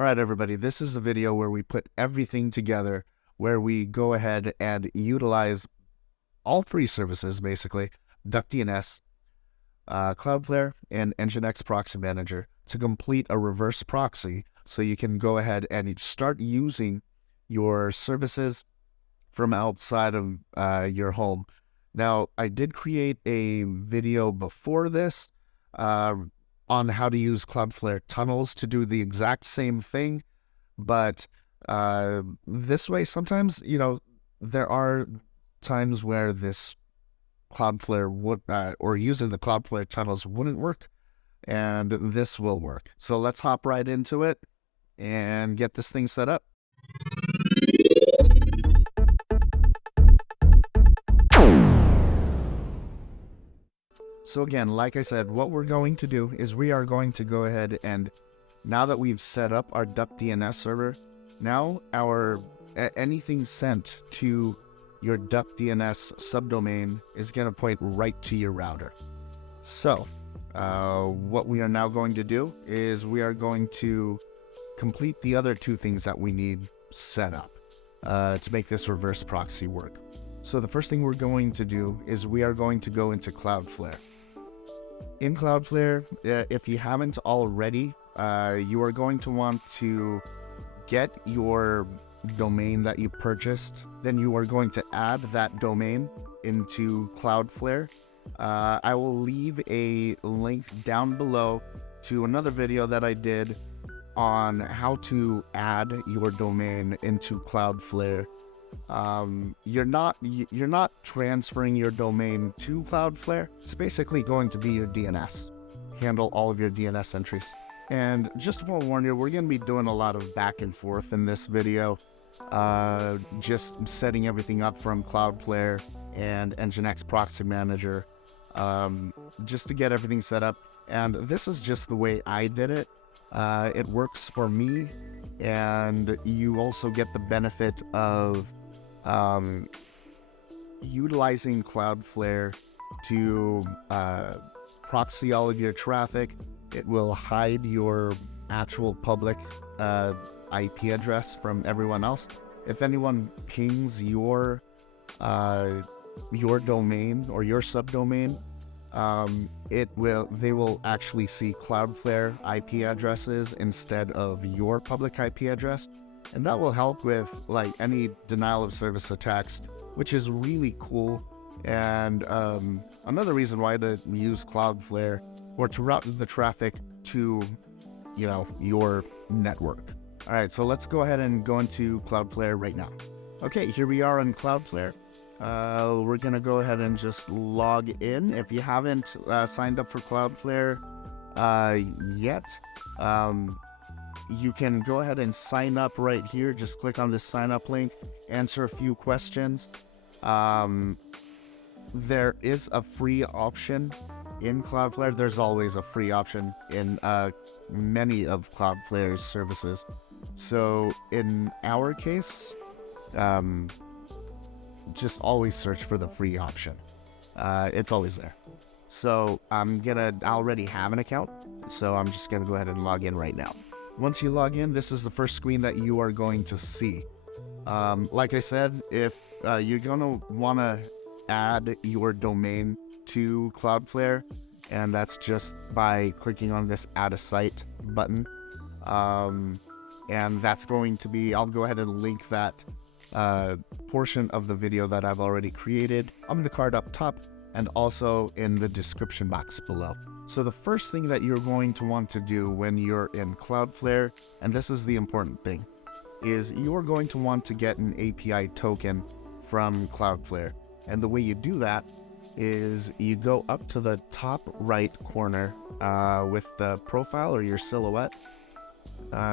All right, everybody, this is the video where we put everything together, where we go ahead and utilize all three services, basically, DuckDNS, Cloudflare, and Nginx Proxy Manager to complete a reverse proxy so you can go ahead and start using your services from outside of your home. Now, I did create a video before this on how to use Cloudflare tunnels to do the exact same thing, but this way, sometimes, there are times where this Cloudflare would, or using the Cloudflare tunnels wouldn't work, and this will work. So let's hop right into it and get this thing set up. So again, like I said, what we're going to do is we are going to go ahead and, now that we've set up our DuckDNS server, now anything sent to your DuckDNS subdomain is going to point right to your router. So what we are now going to do is we are going to complete the other two things that we need set up to make this reverse proxy work. So the first thing we're going to do is we are going to go into Cloudflare. In Cloudflare, if you haven't already, you are going to want to get your domain that you purchased. Then you are going to add that domain into Cloudflare. I will leave a link down below to another video that I did on how to add your domain into Cloudflare. You're not transferring your domain to Cloudflare. It's basically going to be your DNS. Handle all of your DNS entries. And just to forewarn you, we're going to be doing a lot of back and forth in this video. Just setting everything up from Cloudflare and Nginx Proxy Manager, just to get everything set up. And this is just the way I did it. It works for me, and you also get the benefit of utilizing Cloudflare to proxy all of your traffic. It will hide your actual public IP address from everyone else. If anyone pings your domain or your subdomain, they will actually see Cloudflare IP addresses instead of your public IP address, and that will help with like any denial of service attacks, which is really cool. And another reason why to use Cloudflare, or to route the traffic to your network. All right, so let's go ahead and go into Cloudflare right now. Okay, here we are on Cloudflare. We're gonna go ahead and just log in. If you haven't signed up for Cloudflare yet, you can go ahead and sign up right here. Just click on this sign up link, answer a few questions. There is a free option in Cloudflare. There's always a free option in many of Cloudflare's services. So in our case, just always search for the free option. It's always there. So I already have an account, so I'm just gonna go ahead and log in right now. Once you log in, this is the first screen that you are going to see. Like I said, if you're gonna wanna add your domain to Cloudflare, and that's just by clicking on this add a site button. And that's going to be, I'll go ahead and link that portion of the video that I've already created on the card up top and also in the description box below. So the first thing that you're going to want to do when you're in Cloudflare, and this is the important thing, is you're going to want to get an API token from Cloudflare. And the way you do that is you go up to the top right corner with the profile or your silhouette.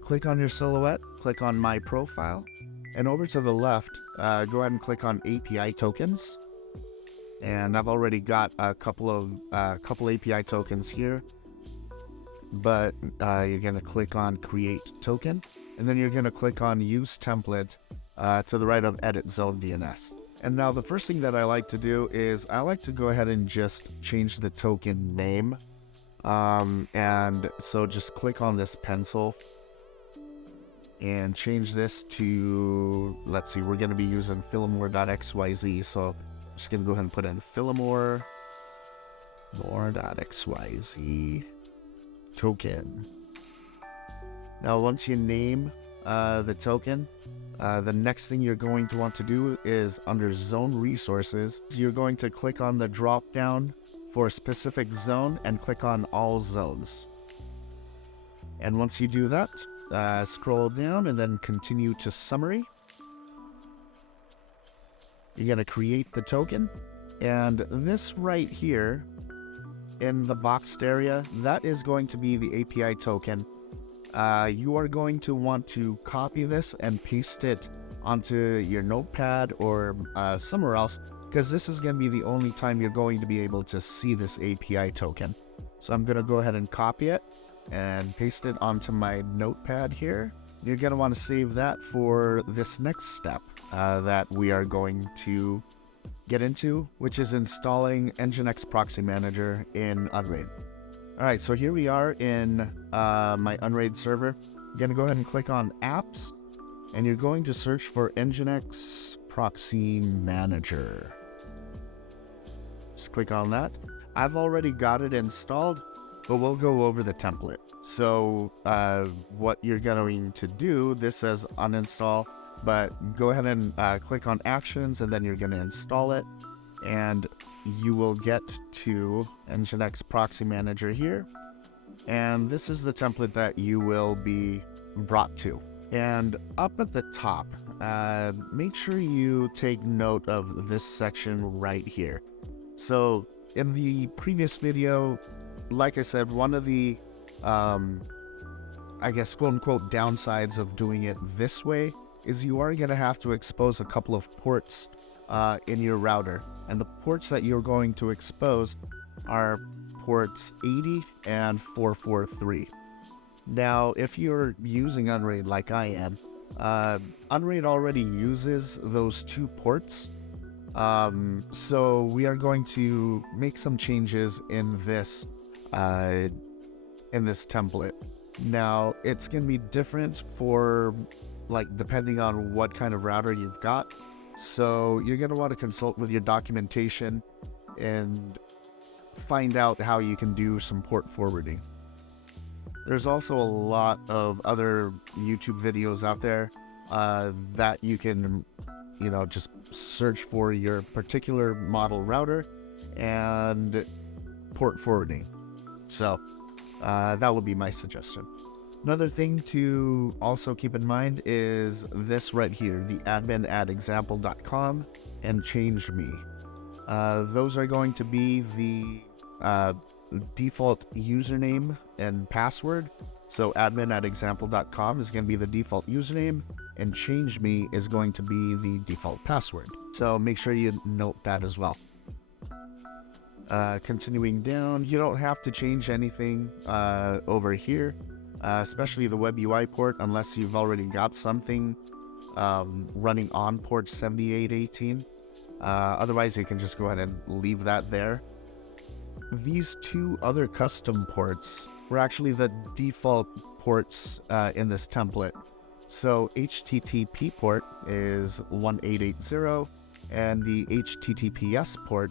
Click on your silhouette, click on My Profile, and over to the left, go ahead and click on API tokens. And I've already got a couple API tokens here, but you're gonna click on Create Token, and then you're gonna click on Use Template to the right of Edit Zone DNS. And now the first thing that I like to do is I like to go ahead and just change the token name. And so just click on this pencil and change this to, let's see, we're going to be using philomore.xyz. So I'm just going to go ahead and put in philomore.xyz token. Now, once you name the token, the next thing you're going to want to do is under zone resources, you're going to click on the drop down for a specific zone and click on all zones. And once you do that, scroll down and then continue to summary. You're going to create the token, and this right here in the boxed area, that is going to be the API token. You are going to want to copy this and paste it onto your notepad or somewhere else, because this is going to be the only time you're going to be able to see this API token. So I'm going to go ahead and copy it and paste it onto my notepad here. You're going to want to save that for this next step that we are going to get into, which is installing Nginx Proxy Manager in Unraid. Alright, so here we are in my Unraid server. I'm going to go ahead and click on Apps, and you're going to search for Nginx Proxy Manager. Just click on that. I've already got it installed, but we'll go over the template. So what you're going to do, this says uninstall, but go ahead and click on Actions, and then you're going to install it, and you will get to Nginx Proxy Manager here, and this is the template that you will be brought to. And up at the top, make sure you take note of this section right here. So in the previous video, like I said, one of the I guess quote-unquote downsides of doing it this way is you are going to have to expose a couple of ports in your router, and the ports that you're going to expose are ports 80 and 443. Now, if you're using Unraid like I am, Unraid already uses those two ports, so we are going to make some changes in this template. Now, it's going to be different for, like, depending on what kind of router you've got. So you're going to want to consult with your documentation and find out how you can do some port forwarding. There's also a lot of other YouTube videos out there that you can, just search for your particular model router and port forwarding. So that would be my suggestion. Another thing to also keep in mind is this right here, the admin@example.com and change me. Those are going to be the default username and password. So admin@example.com is going to be the default username, and change me is going to be the default password. So make sure you note that as well. Continuing down, you don't have to change anything over here, especially the web UI port, unless you've already got something running on port 7818. Otherwise, you can just go ahead and leave that there. These two other custom ports were actually the default ports in this template. So HTTP port is 1880, and the HTTPS port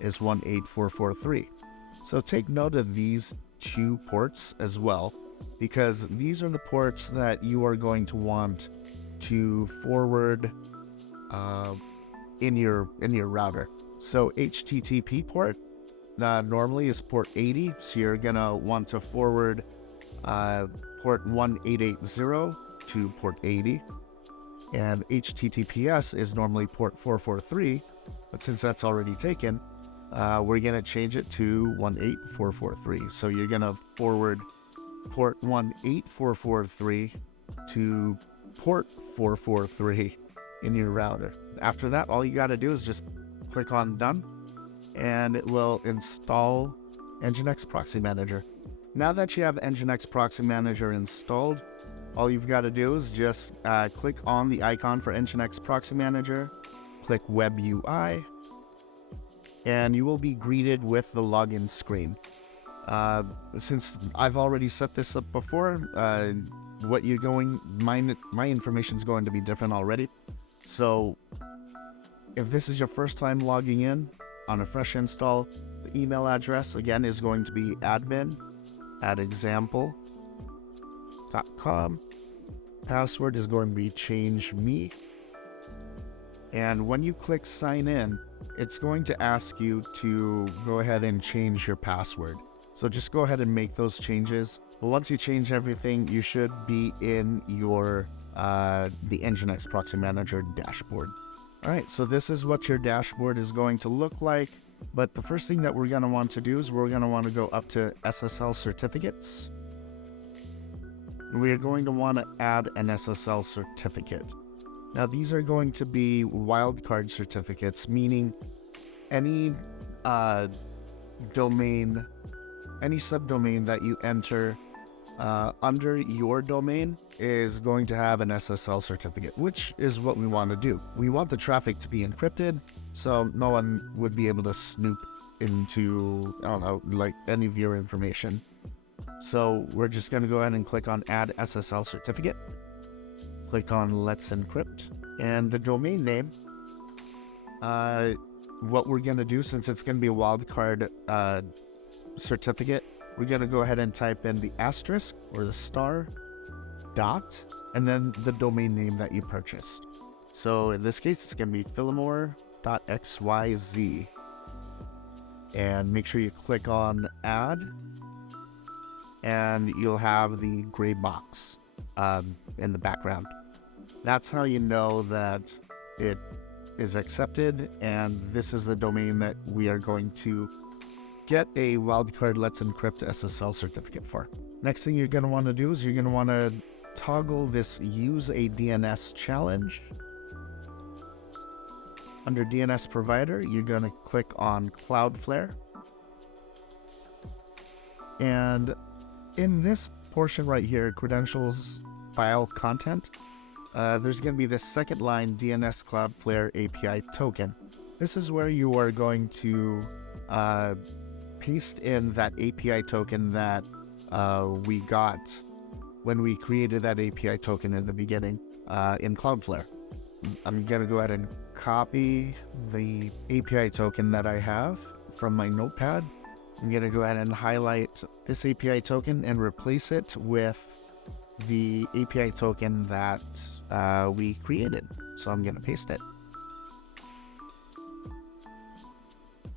is 18443. So take note of these two ports as well, because these are the ports that you are going to want to forward in your router. So HTTP port normally is port 80, so you're gonna want to forward port 1880 to port 80, and HTTPS is normally port 443, but since that's already taken, we're gonna change it to 18443. So you're gonna forward port 18443 to port 443 in your router. After that, all you got to do is just click on done, and it will install Nginx Proxy Manager. Now that you have Nginx Proxy Manager installed, all you've got to do is just click on the icon for Nginx Proxy Manager, click Web UI, and you will be greeted with the login screen. Since I've already set this up before, what you're going, my information is going to be different already. So if this is your first time logging in on a fresh install, the email address again is going to be admin@example.com. Password is going to be change me. And when you click sign in, it's going to ask you to go ahead and change your password. So just go ahead and make those changes. But once you change everything, you should be in your the Nginx Proxy Manager dashboard. All right, so this is what your dashboard is going to look like. But the first thing that we're going to want to do is we're going to want to go up to SSL certificates. We are going to want to add an SSL certificate. Now these are going to be wildcard certificates, meaning any domain, any subdomain that you enter under your domain is going to have an SSL certificate, which is what we want to do. We want the traffic to be encrypted, so no one would be able to snoop into, I don't know, like any of your information. So we're just going to go ahead and click on Add SSL Certificate. Click on Let's Encrypt. And the domain name, what we're going to do, since it's going to be a wildcard certificate, we're going to go ahead and type in the asterisk or the star, dot, and then the domain name that you purchased. So in this case, it's going to be philomore.xyz. And make sure you click on Add, and you'll have the gray box in the background. That's how you know that it is accepted, and this is the domain that we are going to get a wildcard Let's Encrypt SSL certificate for. Next thing you're going to want to do is you're going to want to toggle this Use a DNS challenge. Under DNS provider, you're going to click on Cloudflare. And in this portion right here, credentials, file, content, there's going to be this second line DNS Cloudflare API token. This is where you are going to paste in that API token that we got when we created that API token in the beginning in Cloudflare. I'm going to go ahead and copy the API token that I have from my notepad. I'm going to go ahead and highlight this API token and replace it with the API token that we created. So I'm going to paste it.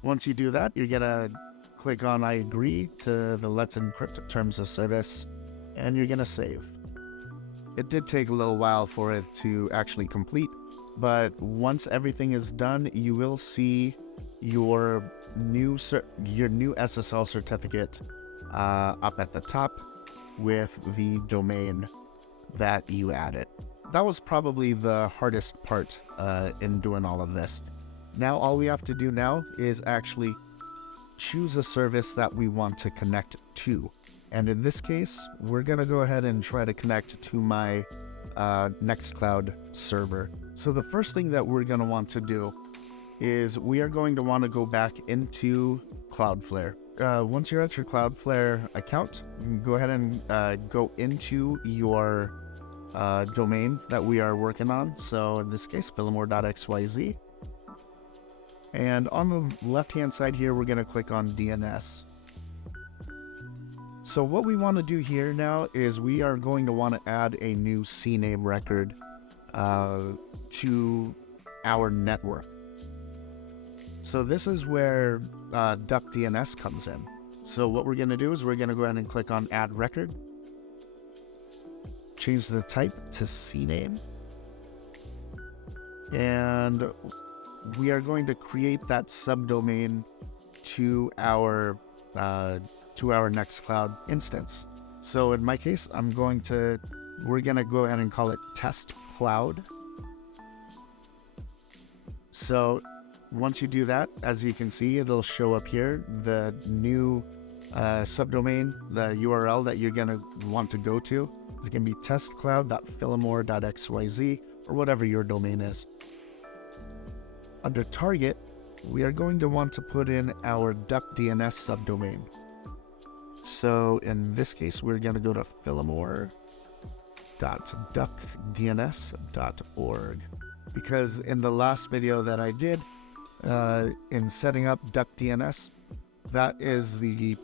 Once you do that, you're going to click on I agree to the Let's Encrypt terms of service, and you're going to save. It did take a little while for it to actually complete, but once everything is done, you will see your new SSL certificate up at the top with the domain that you added. That was probably the hardest part in doing all of this. Now all we have to do now is actually choose a service that we want to connect to. And in this case, we're going to go ahead and try to connect to my Nextcloud server. So the first thing that we're going to want to do is we are going to want to go back into Cloudflare. Once you're at your Cloudflare account, you can go ahead and go into your domain that we are working on. So in this case, philomore.xyz. And on the left-hand side here, we're going to click on DNS. So what we want to do here now is we are going to want to add a new CNAME record to our network. So this is where DuckDNS comes in. So what we're going to do is we're going to go ahead and click on Add Record. Change the type to CNAME. And we are going to create that subdomain to our Nextcloud instance. So in my case, we're going to go ahead and call it Test Cloud. So once you do that, as you can see, it'll show up here, the new subdomain, the URL that you're going to want to go to. It's going to be testcloud.philomore.xyz or whatever your domain is. Under target, we are going to want to put in our DuckDNS subdomain. So in this case, we're going to go to Philomore duckdns.org, because in the last video that I did in setting up duckdns, that is the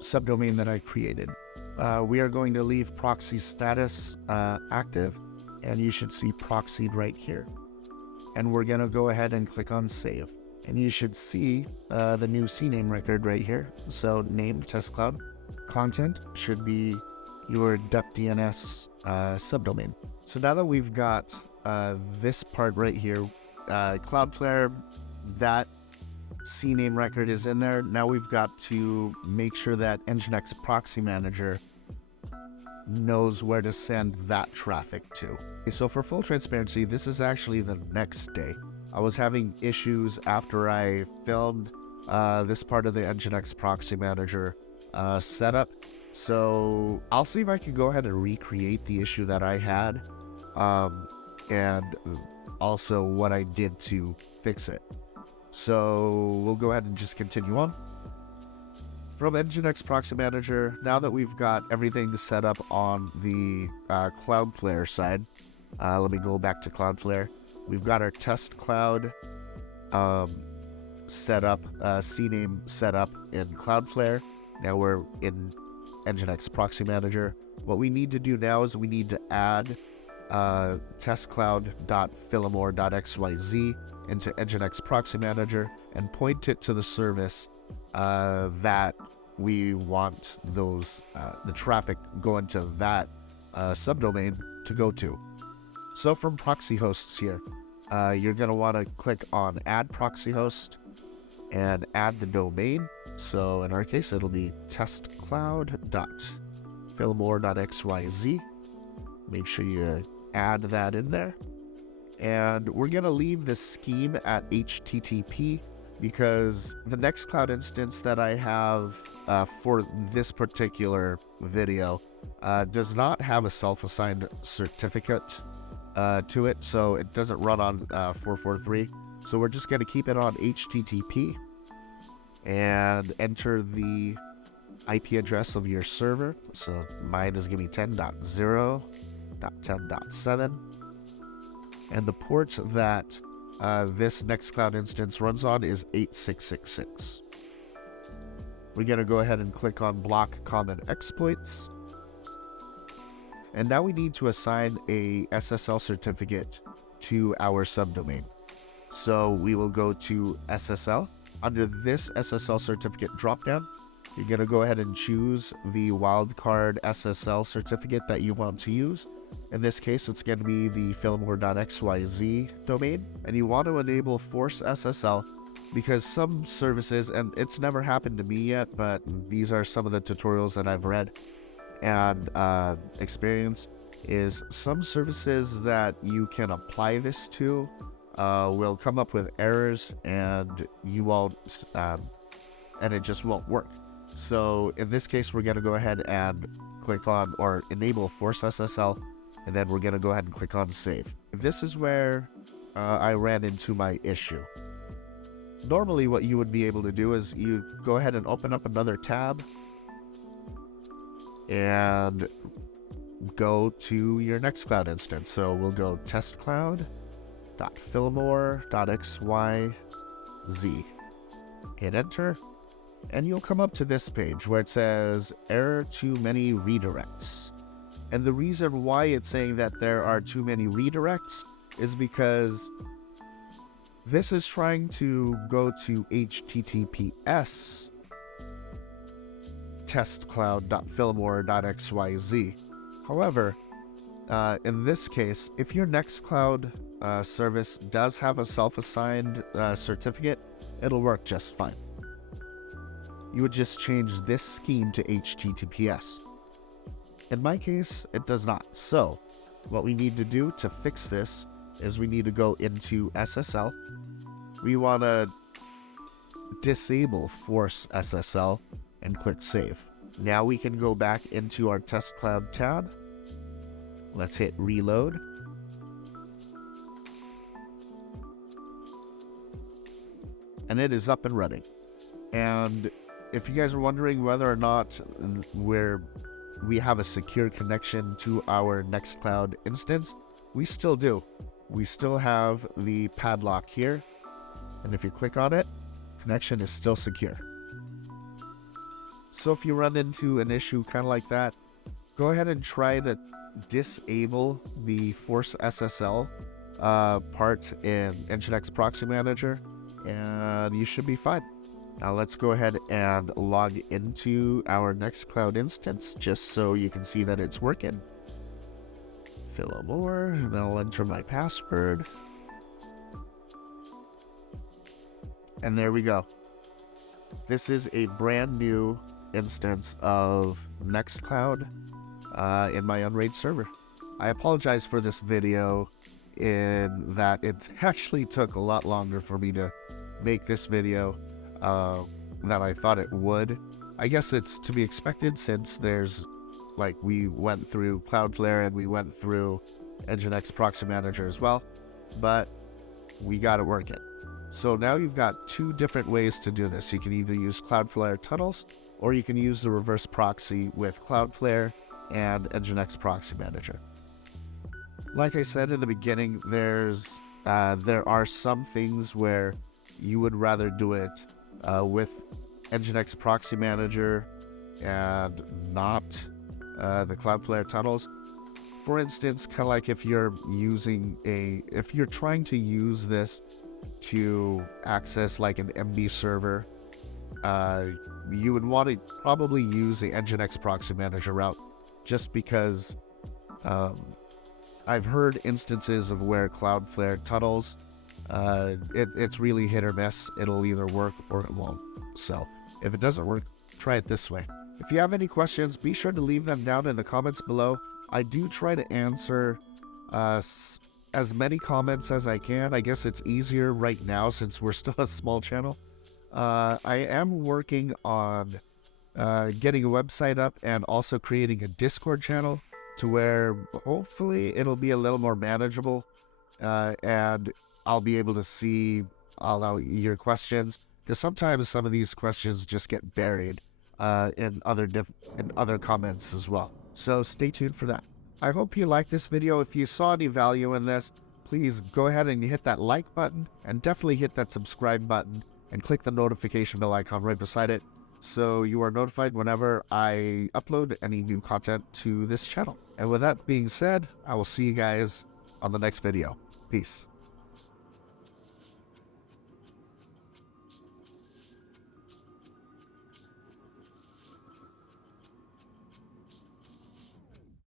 subdomain that I created. We are going to leave proxy status active, and you should see proxied right here. And we're going to go ahead and click on save. And you should see the new CNAME record right here. So name, test cloud. Content should be your duckdns subdomain. So now that we've got this part right here, Cloudflare, that CNAME record is in there. Now we've got to make sure that Nginx Proxy Manager knows where to send that traffic to. Okay, so for full transparency, this is actually the next day. I was having issues after I filmed this part of the Nginx Proxy Manager setup. So I'll see if I can go ahead and recreate the issue that I had, and also what I did to fix it. So we'll go ahead and just continue on. From Nginx Proxy Manager, now that we've got everything set up on the Cloudflare side, let me go back to Cloudflare. We've got our test cloud set up, CNAME set up in Cloudflare. Now we're in Nginx Proxy Manager. What we need to do now is we need to add testcloud.philomore.xyz into Nginx Proxy Manager and point it to the service that we want those the traffic going to that subdomain to go to. So from proxy hosts here, you're going to want to click on add proxy host and add the domain. So in our case, it'll be testcloud.philomore.xyz. Make sure you add that in there. And we're going to leave the scheme at HTTP because the Nextcloud instance that I have for this particular video does not have a self-assigned certificate to it, so it doesn't run on 443. So we're just going to keep it on HTTP and enter the IP address of your server. So mine is going to be 10.0.10.7. And the port that this Nextcloud instance runs on is 8666. We're going to go ahead and click on block common exploits. And now we need to assign a SSL certificate to our subdomain. So we will go to SSL. Under this SSL certificate dropdown, you're going to go ahead and choose the wildcard SSL certificate that you want to use. In this case, it's going to be the philomore.xyz domain. And you want to enable force SSL because some services, and it's never happened to me yet, but these are some of the tutorials that I've read and experience, is some services that you can apply this to will come up with errors and you won't, and it just won't work. So in this case, we're going to go ahead and click on or enable force SSL, and then we're going to go ahead and click on save. This is where I ran into my issue. Normally what you would be able to do is you go ahead and open up another tab and go to your Nextcloud instance. So we'll go testcloud.philomore.xyz. Hit enter, and you'll come up to this page where it says error too many redirects. And the reason why it's saying that there are too many redirects is because this is trying to go to HTTPS testcloud.philomore.xyz. However, in this case, if your Nextcloud service does have a self-assigned certificate, it'll work just fine. You would just change this scheme to HTTPS. In my case, it does not. So what we need to do to fix this is we need to go into SSL. We want to disable force SSL and click save. Now we can go back into our test cloud tab. Let's hit reload. And it is up and running. And if you guys are wondering whether or not we're we have a secure connection to our Nextcloud instance. We still do. We still have the padlock here, and if you click on it, connection is still secure. So if you run into an issue kind of like that, go ahead and try to disable the Force SSL part in Nginx Proxy Manager, and you should be fine. Now let's go ahead and log into our Nextcloud instance just so you can see that it's working. Fill more, and I'll enter my password. And there we go. This is a brand new instance of Nextcloud in my Unraid server. I apologize for this video in that it actually took a lot longer for me to make this video than I thought it would. I guess it's to be expected since we went through Cloudflare and we went through Nginx Proxy Manager as well, but we got it working. So now you've got two different ways to do this. You can either use Cloudflare tunnels, or you can use the reverse proxy with Cloudflare and Nginx Proxy Manager. Like I said in the beginning, there are some things where you would rather do it with Nginx Proxy Manager and not the Cloudflare tunnels. For instance, kind of like if you're trying to use this to access like an MB server, you would want to probably use the Nginx Proxy Manager route, just because I've heard instances of where Cloudflare tunnels, it's really hit or miss. It'll either work or it won't. So if it doesn't work, try it this way. If you have any questions, be sure to leave them down in the comments below. I do try to answer as many comments as I can. I guess it's easier right now since we're still a small channel. I am working on getting a website up and also creating a Discord channel to where hopefully it'll be a little more manageable, and I'll be able to see your questions, because sometimes some of these questions just get buried in other comments as well. So stay tuned for that. I hope you liked this video. If you saw any value in this, please go ahead and hit that like button, and definitely hit that subscribe button and click the notification bell icon right beside it so you are notified whenever I upload any new content to this channel. And with that being said, I will see you guys on the next video. Peace.